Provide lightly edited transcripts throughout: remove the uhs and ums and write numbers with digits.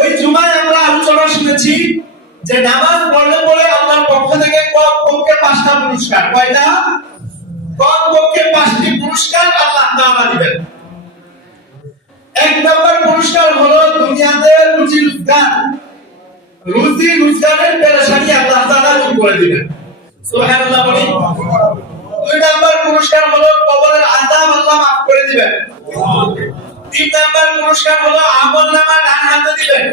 ওই জুমায় আমরা আলোচনা শুনেছি যে নামাজ পড়লে পরে আল্লাহর পক্ষ থেকে কমপক্ষে 5টা পুরস্কার। কয়টা? কমপক্ষে 5টি পুরস্কার আল্লাহ তাআলা দিবেন। এক নম্বর পুরস্কার হলো দুনিয়াতে রুজি রোজগারের পেরেশানি আল্লাহ তাআলা দূর করে দিবেন। সুবহানাল্লাহ বলি। দুই নম্বর পুরস্কার হলো কবরের আযাব আল্লাহ মাফ করে দিবেন। তিন নম্বর পুরস্কার হলো আমলনামা ডান হাতে দিবেন।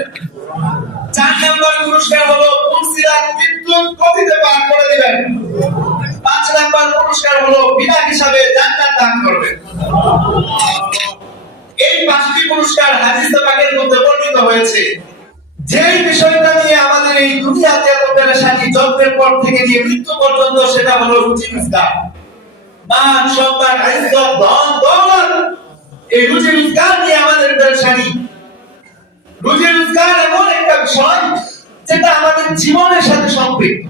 চার নম্বর পুরস্কার হলো পুলসিরাত বিদ্যুৎ গতিতে পার করে দিবেন। 5 নম্বর পুরস্কার হলো বিনা হিসাবে জান্নাত দান করবেন। এই 5টি পুরস্কার হাদিসে পাকের মধ্যে বর্ণিত হয়েছে। যেই বিষয়টা নিয়ে আমাদের এই দুনিয়াতে এত পেরেশানি জন্মের পর থেকে নিয়ে মৃত্যু পর্যন্ত, সেটা হলো রুজি রোজগার। মান সম্মান ইজ্জত ধন দৌলত, এই রুজি রোজগার নিয়ে আমাদের পেরেশানি। রুজি রোজগার এমন একটা বিষয় যেটা আমাদের জীবনের সাথে সম্পৃক্ত।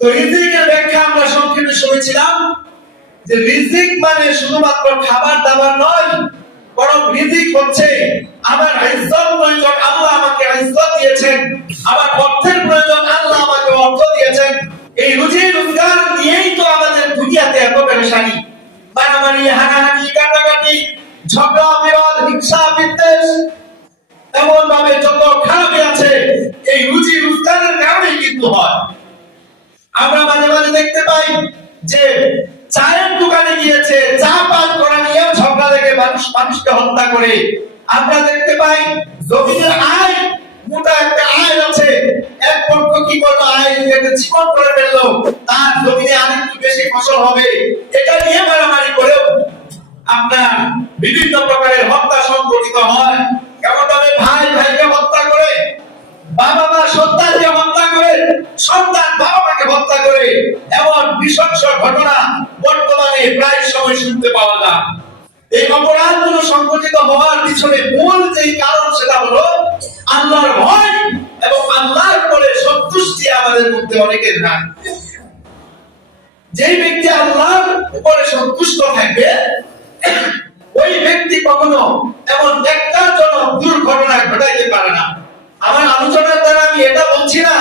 তো রিজিকের ব্যাখ্যা আমরা সংক্ষেপে শুনেছিলাম যে রিজিক মানে শুধুমাত্র খাবার দাবার নয়, বরং রিজিক হচ্ছে আমার ইজ্জত প্রয়োজন, আল্লাহ আমাকে ইজ্জত দিয়েছেন। আমার অর্থের প্রয়োজন, আল্লাহ আমাকে অর্থ দিয়েছেন। এই রুজি রোজগার নিয়েই তো আমাদের দুনিয়াতে এত পেরেশানি, মারামারি, হানাহানি, কাটাকাটি, ঝগড়া বিবাদ, হিংসা বিদ্বেষ, এমন ভাবে যত খারাপই আছে এই রুজি রোজগারের কারণেই কিন্তু হয়। আমরা মাঝে মাঝে দেখতে পাই যে চায়ের দোকানে গিয়েছে, চা পান করা নিয়ে ঝগড়া লেগে মানুষকে হত্যা করে। আমরা দেখতে পাই জমির আয়, মোটা একটা আয় আছে, এক পক্ষ কি করলো, আয় কেটে চিকন করে ফেললো, তার জমিনে আরেকটু বেশি ফসল হবে, এটা নিয়ে মারামারি করেও আপনার বিভিন্ন প্রকারের হত্যা সংঘটিত হয়। কেমন ভাবে ভাই ভাইকে হত্যা করে, বাবা মা সন্তানকে হত্যা করে, সন্তান বাবা মাকে হত্যা করে, এমন নৃশংস ঘটনা বর্তমানে প্রায় সময় শুনতে পাওয়া যায়। এই অপরাধগুলো সংঘটিত হওয়ার পিছনে মূল যেই কারণ, সেটা হলো আল্লাহর ভয় এবং আল্লাহর উপরে সন্তুষ্টি আমাদের মধ্যে অনেকের নাই। যেই ব্যক্তি আল্লাহর উপরে সন্তুষ্ট থাকবে, ওই ব্যক্তি কখনো এমন ন্যাক্কারজনক দুর্ঘটনা ঘটাইতে পারে না। আমার আলোচনার দ্বারা আমি এটা বলছি না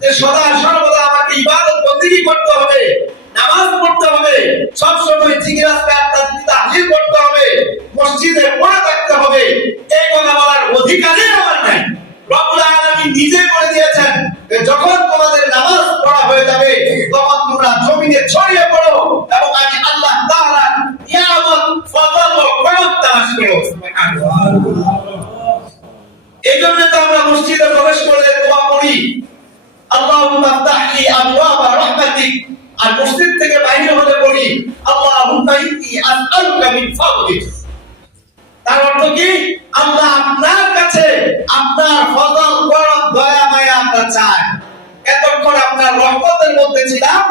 যে সদা সর্বদা আমাকে ইবাদত বন্দেগী করতে হবে, নামাজ পড়তে হবে, সব সময় জিকির আজকার তাহলিল করতে হবে, মসজিদে পড়ে থাকতে হবে, এই কথা বলার অধিকারই আমার নাই। রব্বুল আলামিন নিজে বলে দিয়েছেন যে যখন তোমাদের নামাজ পড়া হয়ে যাবে, তখন তোমরা জমিনে ছড়িয়ে পড়ো এবং আমি আল্লাহ তাআলা নিয়ামত ফজল ও করম তালাশ করো। সুবহানাল্লাহ। এই জন্য তো আমরা মসজিদে প্রবেশ করলে দোয়া পড়ি, আল্লাহুম্মা ইফতাহলি আবওয়াবা রাহমাতিক, আর মসজিদ থেকে বাইরে হলে পড়ি, আল্লাহুম্মা ইন্নী আসআলুকা মিন ফাদলিক। তার অর্থ কি? আল্লাহ আপনার কাছে আপনার ফজল, করম, দয়া মায়া আমরা চাই। এতক্ষণ আপনার রহমতের মধ্যে ছিলাম,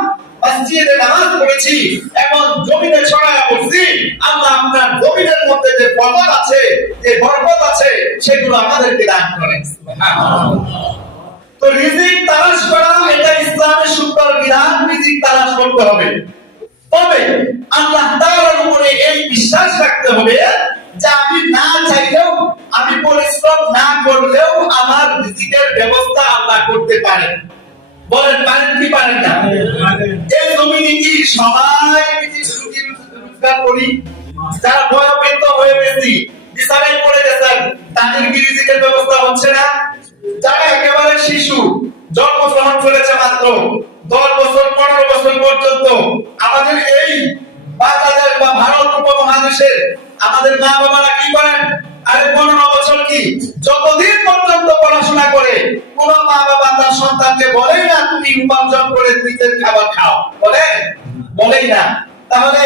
মসজিদে নামাজ পড়েছি, এখন জমিনে ছড়ায়া পড়ছি, আল্লাহ আপনার জমিনের মধ্যে যে ফজল আছে, যে বরকত আছে, সেগুলো আমাদেরকে দান করেন। সুবহানাল্লাহ। তো রিজিক তালাশ করা এটা ইসলামের সুন্দর বিধান। রিজিক তালাশ করতে হবে, তবে আল্লাহ তাআলার উপরে এই বিশ্বাস রাখতে হবে যে আমি না চাইলেও, আমি পরিশ্রম না করলেও আমার রিজিকের ব্যবস্থা আল্লাহ করতে পারেন। বলেন পারেন কি পারেন না? এই জমিনে কি সবাই রুজি রোজগার করি? যারা বয়োবৃদ্ধ হয়ে গেছি, বিছানায় পড়ে গেছেন, তাদের কি রিজিকের ব্যবস্থা হচ্ছে না? যারা একেবারে শিশু, জন্মগ্রহণ করেছে মাত্র 10 বছর 15 বছর পর্যন্ত, আমাদের এই বাংলাদেশ বা ভারত উপমহাদেশের আমাদের মা বাবারা কি করেন? আরে 15 বছর কি, যতদিন পর্যন্ত পড়াশোনা করে, কোন মা বাবা তার সন্তানকে বলেই না তুমি উপার্জন করে নিজের খাবার খাও, বলেই না। তাহলে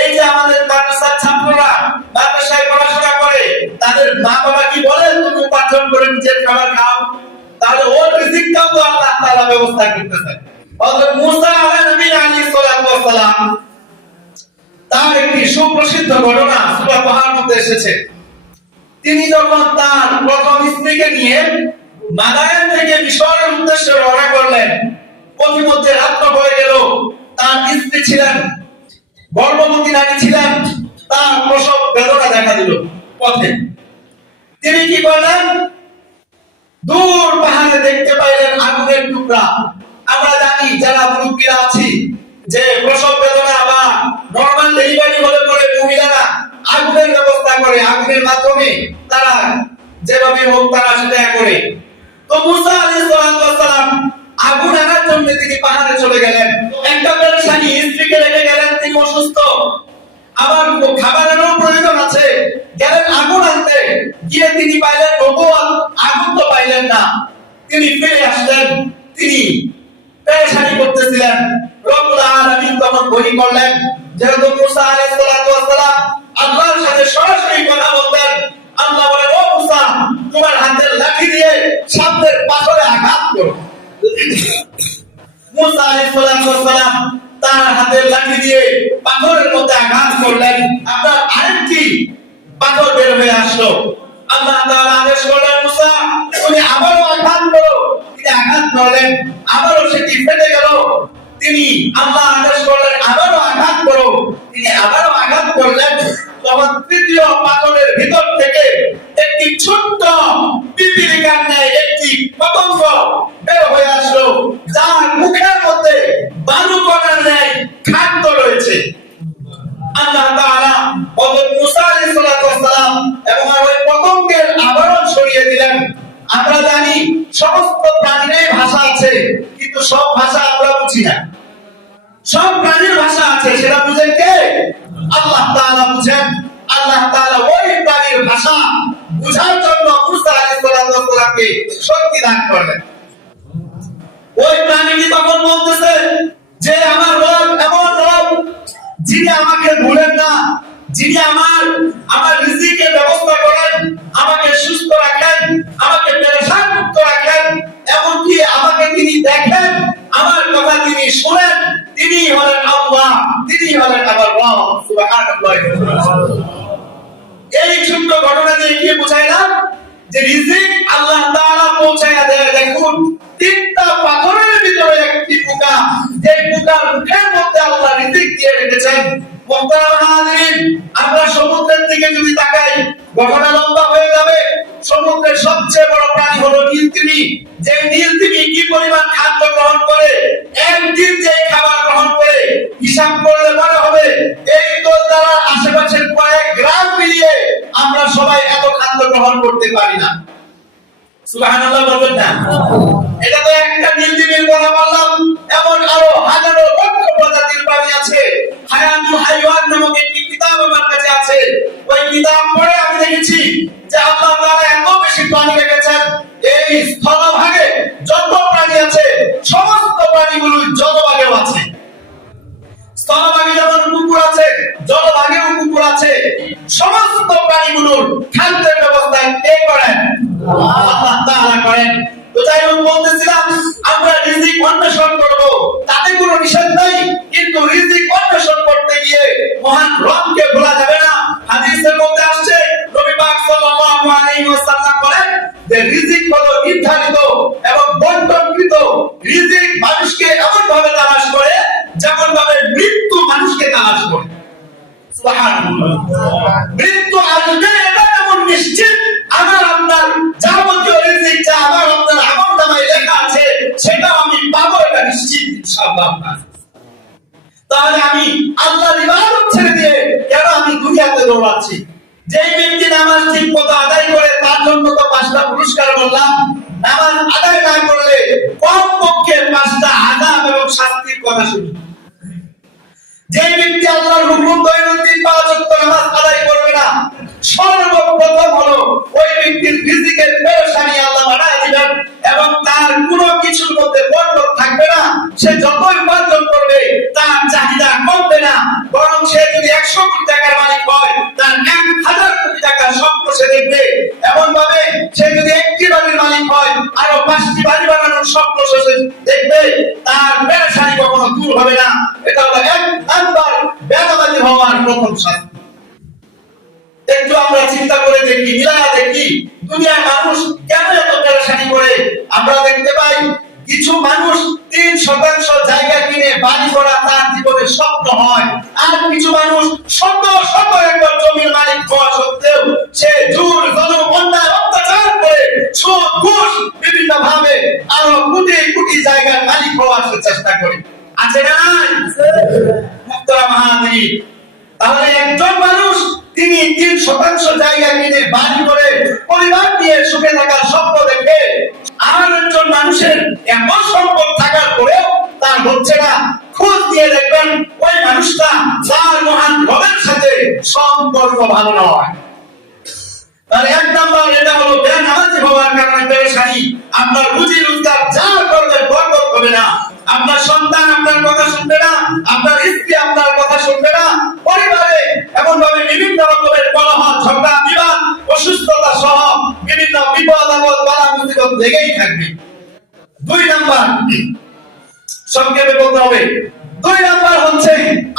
এই যে আমাদের মাদ্রাসার ছাত্ররা মাদ্রাসায় পড়াশোনা করে, তাদের মা বাবা কি বলে তুমি উপার্জন করে নিজের খাবার খাও? তাহলে ওর রিজিকটাও তো আল্লাহ তাআলা ব্যবস্থা করতেছেন। হযরত মুসা আলাইহিস সালাম, তার একটি সুপ্রসিদ্ধ ঘটনা সূরা বাহার মধ্যে এসেছে। তিনি যখন তার প্রথম স্ত্রীকে নিয়ে মাদায়েন থেকে মিশরের উদ্দেশ্যে রওনা করলেন, পথিমধ্যে রাত্র হয়ে গেল। তার স্ত্রী ছিলেন গর্ভবতী নারী ছিলেন, তার প্রসব বেদনা দেখা দিল পথে। তিনি কি করলেন? দূর পাহাড়ে দেখতে পাইলেন আগুনের টুকরা। আমরা জানি যারা মুরব্বীরা আছি যে প্রসব বেদনা বা নরমাল ডেলিভারি হলে পরে মহিলারা আগুনের ব্যবস্থা করে, আগুনের মাধ্যমে তারা যেভাবে হোক তারা সেটা করে। তো মুসা আলাইহিস সালাম আগুন আনার জন্য তিনি পাহাড়ে চলে গেলেন। একটা পেরেশানি, স্ত্রীকে রেখে গেলেন, তিনি অসুস্থ, আবার খাবারেরও প্রয়োজন আছে, গেলেন আগুন আনতে, গিয়ে তিনি পাইলেন নবুয়ত, আগুন তো পাইলেন না। তিনি ফিরে আসলেন, তিনি পেরেশানি করতেছিলেন। রব্বুল আলামিন তখন বলি করলেন, যেহেতু মুসা আলাইহিস সালাম আল্লাহর সাথে সরাসরি কথা বলতেন, আল্লাহ বলে, ও মুসা, তোমার হাতের লাঠি দিয়ে সামনের পাথরে আঘাত করো। মুসা আলাইহিস সালাম তার হাতের লাঠি দিয়ে পাথরের মধ্যে আঘাত করলেন। আপনার আরেকটি পাথর বের হয়ে আসলো। আল্লাহ তাআলা আদেশ করলেন, মুসা তুমি আবারও আঘাত করো। তিনি আঘাত করলেন, আবারও সেটি ফেটে গেল। তিনি আল্লাহ আদেশ করলেন, আবারও আঘাত করো। তিনি আবারও আঘাত করলেন। তখন তৃতীয় পাথরের ভিতর থেকে একটি ছোট্ট পিপিলিকার ন্যায় একটি পতঙ্গ বের হয়ে আসলো, যার মুখের মধ্যে বালুকণার ন্যায় খাদ্য রয়েছে। আল্লাহ তাআলা হযরত মুসা আলাইহিস সালাম এবং ওই পতঙ্গের আবরণ সরিয়ে দিলেন। আমরা জানি সমস্ত প্রাণীর ভাষা আছে, কিন্তু সব ভাষা আমরা বুঝি না। সব প্রাণীর ভাষা আছে, সেটা বুঝেন কে? আল্লাহ তাআলা বুঝেন। আল্লাহ তাআলা ওই প্রাণীর ভাষা বুঝার জন্য মুসা আলাইহিস সালামকে শক্তি দান করলেন। ওই প্রাণীটি তখন বলতেছে যে আমার রব এমন রব যিনি আমাকে ভুলেন না, যিনি আমার রিজিকের ব্যবস্থা করেন, আমাকে সুস্থ রাখেন, আমাকে পেরেশান মুক্ত রাখেন, এমনকি আমাকে তিনি দেখেন, আমার কথা তিনি শুনেন, তিনি হলেন আল্লাহ, তিনি হলেন আমার রব। সুবহানাল্লাহ। এই ছোট্ট ঘটনা দিয়ে কি বুঝাইলাম যে রিজিক আল্লাহ তাআলা পৌঁছায়া দেয়। দেখুন, তিনটা পাথরের ভিতরে একটি পোকা, যে পোকার মুখের মধ্যে আল্লাহ রিজিক দিয়ে রেখেছেন। মুহতারাম হাজিরিন, আমরা সমুদ্রের দিকে যদি তাকাই, ঘটনা লম্বা হয়ে যাবে। সমুদ্রের সবচেয়ে বড় প্রাণী হলো নীলতিমি। যে নীলতিমি কি পরিমাণ খাদ্য গ্রহণ করে, একদিন যে খাবার গ্রহণ করে, হিসাব করলে মনে হবে এই দোলদারার আশেপাশের কয়েক গ্রাম মিলিয়ে আমরা সবাই এত খাদ্য গ্রহণ করতে পারি না। সুবহানাল্লাহ বলবেন না? এটা তো একটা নীলতিমির কথা বললাম, এমন আরো হাজারো লক্ষ প্রজাতির প্রাণী আছে। হায়াতুল হাইওয়ান নামক একটি কিতাব আমার কাছে আছে। ওই কিতাব পড়ে আমি দেখেছি যে আল্লাহ তাআলা এত বেশি প্রাণী রেখেছেন। এই স্থলভাগে যত প্রাণী আছে, সমস্ত প্রাণীগুলো জলভাগেও আছে। স্থলভাগে যেমন কুকুর আছে, জলভাগেও কুকুর আছে। সমস্ত প্রাণীগুলোর খাদ্যের ব্যবস্থা কে করেন? আল্লাহ তাআলা করেন। তো যাই হোক, বলতেছিলাম আমরা রিজিক অন্বেষণ করব, তাতে কোনো নিষেধ নাই, কিন্তু রিজিক অন্বেষণ করতে গিয়ে মহান রবকে ভোলা যাবে না। হাদিসের মধ্যে আসছে, নবী পাক সাল্লাল্লাহু আলাইহি ওয়াসাল্লাম বলেন যে রিজিক হলো নির্ধারিত এবং বণ্টনকৃত। রিজিক মানুষকে এমন ভাবে তালাশ করে যেমন ভাবে মৃত্যু মানুষকে তালাশ করে। সুবহানাল্লাহ। মৃত্যু আসবে এটা এমন নিশ্চিত, আমার আপনার যাবতীয় রিজিক যা আমার আপনার আমলনামায় লেখা আছে সেটাও আমি পাবো, এটা নিশ্চিত ইনশাআল্লাহ। তাহলে আমি আল্লাহর ইবাদত ছেড়ে দিয়ে কেন আমি দুনিয়াতে দৌড়াচ্ছি? যে ব্যক্তি নামাজ ঠিক মতো আদায় করে তার জন্য তো 5টা পুরস্কার বললাম। নামাজ আদায় না করলে কমপক্ষে 5টা আযাব এবং শাস্তির কথা শুনি। যে ব্যক্তি আল্লাহর হুকুম দৈনন্দিন 5 ওয়াক্ত নামাজ আদায় করবে না, সর্বপ্রথম হলো ওই ব্যক্তির রিজিকের পেরেশানি আল্লাহ বাড়ায় দিবেন এবং তার কোনো কিছুর মধ্যে বরকত থাকবে না। সে যতই উপার্জন করবে তার চাহিদা কমবে না, বরং সে যদি 100 কোটি টাকার মালিক হয়, তার 1000 কোটি টাকার স্বপ্ন সে দেখবে। এমন ভাবে সে যদি একটি বাড়ির মালিক হয়, আরো 5টি বাড়ি বানানোর স্বপ্ন সে দেখবে। তার পেরেশানি কখনো দূর হবে না। এটা হলো 1 নাম্বার বেদাবাদী হওয়ার প্রথম শাস্তি। একটু আমরা চিন্তা করে দেখি, মিলায়া দেখি, দুনিয়ার মানুষ কেন এত পেরেশানি করে। আমরা দেখতে পাই কিছু মানুষ 3% জায়গা কিনে বাড়ি করা তার জীবনের স্বপ্ন হয়, আর কিছু মানুষ শত শত একর জমির মালিক হওয়া সত্ত্বেও সে জোর জুলুম অন্যায় অত্যাচার করে সুদ ঘুষ বিভিন্ন ভাবে আরো কোটি কোটি জায়গার মালিক হওয়ার চেষ্টা করে। আছে না নাই? মুহতারাম হাজিরিন, তাহলে একজন মানুষ তিনি 3% জায়গা কিনে বাড়ি করে পরিবার নিয়ে সুখে থাকার স্বপ্ন দেখে, আর একজন মানুষের এত সম্পদ থাকার পরেও তার হচ্ছে না, খোঁজ দিয়ে দেখবেন ওই মানুষটা তার মহান রবের সাথে সম্পর্ক ভালো নয়। তার এক নাম্বার এটা হলো বেনামাজি হওয়ার কারণে পেরেশানি। আপনার রুজি রোজগার যা করবে বরকত হবে না, আপনার সন্তান আপনার কথা শুনবে না, আপনার স্ত্রী আপনার কথা শুনবে না, পরিবারে এমন ভাবে বিভিন্ন রকমের কলহ ঝগড়া বিবাদ অসুস্থতা সহ বিভিন্ন বিপদ আপদ বালা মুসিবত লেগেই থাকবে। 2 নাম্বার সংক্ষেপে বলতে হবে, 2 নাম্বার হচ্ছে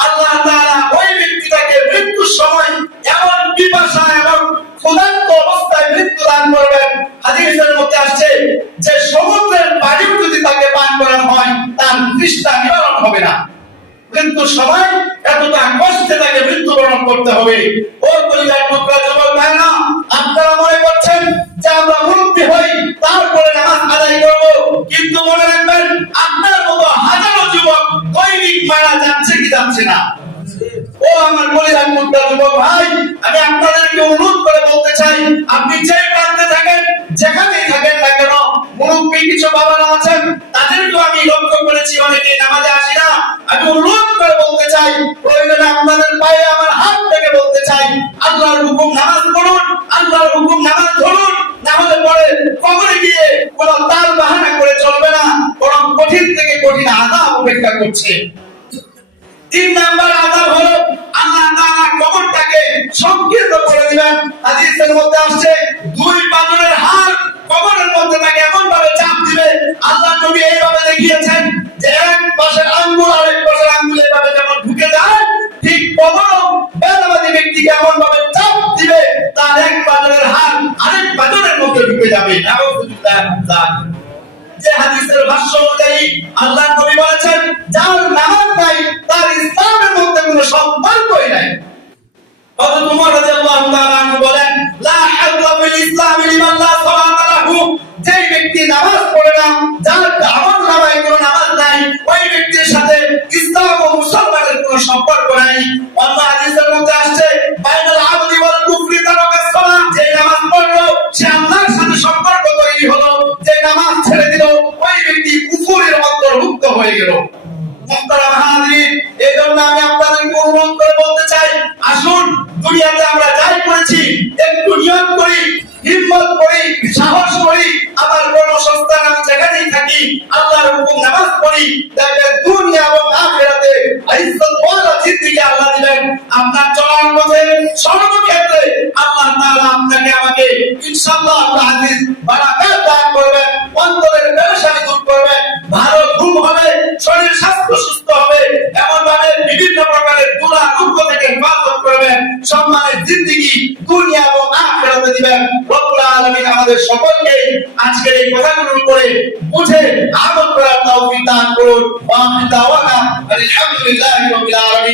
আল্লাহ তাআলা ওই ব্যক্তিটাকে মৃত্যুর সময় এমন পিপাসা এবং ক্ষুধার্ত অবস্থায় মৃত্যু দান করবেন। হাদিসের মধ্যে আসছে যে সমুদ্রের পানিও যদি তাকে পান করানো হয় তার তৃষ্ণা নিবারণ হবে না। মৃত্যুর সময় এতটা কষ্টে তাকে মৃত্যুবরণ করতে হবে। ও পরিবার টুকরা যুবক ভাইরা, আপনারা মনে করছেন যে আমরা মুক্তি হই তারপরে নামাজ আদায় করব, কিন্তু মনে রাখবেন আপনার মতো হাজারো যুবক দৈনিক মারা যাচ্ছে কি যাচ্ছে না। ও আমার পরিবার টুকরা যুবক ভাই, আমি আপনাদেরকে অনুরোধ করে বলতে চাই, আপনি যে প্রান্তে থাকেন যেখানেই থাকেন না কেন, মুরব্বী কিছু বাবারা আছেন তাদেরকেও আমি লক্ষ্য করেছি অনেকে নামাজে আসি না। আমি অনুরোধ করে বলতে চাই, প্রয়োজনে আপনাদের পায়ে আমার হাত থেকে বলতে চাই, আল্লাহর হুকুম নামাজ পড়ুন, আল্লাহর হুকুম নামাজ ধরুন। না হলে পরে কবরে গিয়ে কোন তাল বাহানা করে চলবে না, বরং কঠিন থেকে কঠিন আযাব অপেক্ষা করছে। 3 নাম্বার আযাব হলো আল্লাহ তাআলা কবরটাকে সংকীর্ণ করে দিবেন। হাদিসের মধ্যে আসছে 2 পাথরের হাড় কবরের মধ্যে তাকে এমন ভাবে চাপ দিবে, আল্লাহ নবী এইভাবে দেখিয়েছেন যে এক পাশের আঙ্গুল আরেক পাশের আঙ্গুল এইভাবে যেমন ঢুকে যায়, ঠিক কবরও বেনামাজি ব্যক্তিকে এমন ভাবে চাপ দিবে তার এক পাথরের হাড় আরেক পাথরের মধ্যে ঢুকে যাবে। নাউযুবিল্লাহ। যে হাদিসের ভাষ্য অনুযায়ী আল্লাহ নবী বলেছেন যার নামাজ নাই তার ইসলামের মধ্যে কোনো সম্পর্কই নাই। হযরত ওমর রাদিয়াল্লাহু তাআলা আনহু বলেন, লা হাযযা ফিল ইসলামি লিমান লা সালাতা লাহু, যে ব্যক্তি নামাজ পড়ে না, যার আমল নামায় কোনো নামাজ নাই, ওই ব্যক্তির সাথে ইসলাম ও মুসলমানের কোনো সম্পর্ক নাই। অন্য হাদিসের মধ্যে আসছে বাইনাল আবদি ওয়াল কুফরি তারাকা সালাত, যে নামাজ পড়লো সে আল্লাহর সাথে সম্পর্ক তৈরি হলো, যে নামাজ ছেড়ে দিল ওই ব্যক্তি কুফরের অন্তর্ভুক্ত হয়ে গেল। মুহতারাম হাজিরিন, এজন্য আমি আপনাদেরকে অনুরোধ করে বলতে চাই, আসুন দুনিয়াতে আমরা যাই করেছি একটু নিয়ত করি, হিম্মত করি, সাহস করি, আমার কর্মসংস্থান আমি যেখানেই থাকি আল্লাহর হুকুম নামাজ পড়ি, দেখবেন দুনিয়া এবং আখিরাতে ইজ্জত ওয়ালা জিন্দেগি আল্লাহ দিবেন। আপনার চলার পথে সর্বক্ষেত্রে আল্লাহ তাআলা আপনাকে আমাকে ইনশাআল্লাহ আজিজ বারাকাত দান করবেন, অন্তরের পেরেশানি দূর করবেন, ভালো ঘুম হবে, শরীর স্বাস্থ্য সুস্থ হবে, এমন ভাবে বিভিন্ন প্রকারের দুরারোগ্য থেকে হেফাজত করবেন, সম্মানের জিন্দেগি দুনিয়া এবং আখিরাতে দিবেন। রব্বুল আলামিন আমাদের সকলকে আজকের এই কথাগুলোর উপরে বুঝে আমল করার তৌফিক দান করুন। ওয়া আমিন দাওয়ানা আলহামদুলিল্লাহি রাব্বিল আলামিন।